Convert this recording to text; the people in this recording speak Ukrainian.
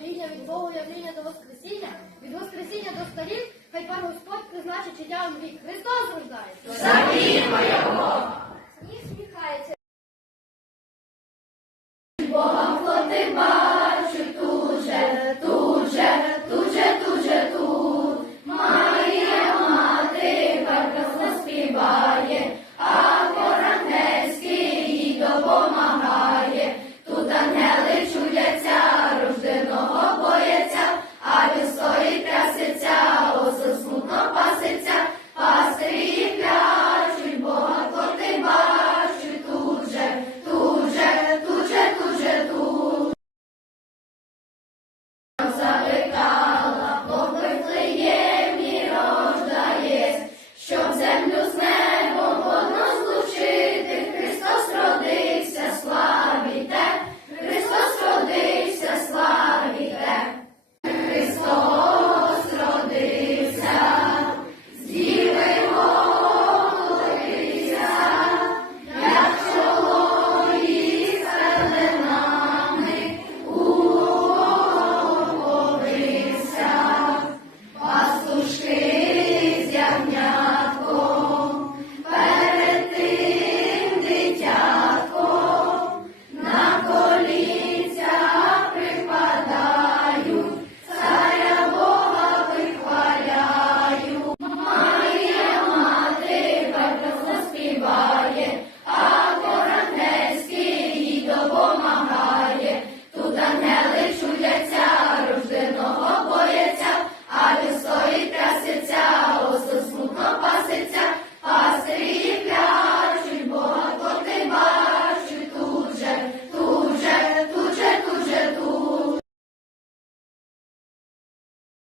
до від Бога Богоявління до Воскресіння, від Воскресіння до старів, хай пан Господь призначить життя вам вік. Христос рождається! Завімо його! Shalom.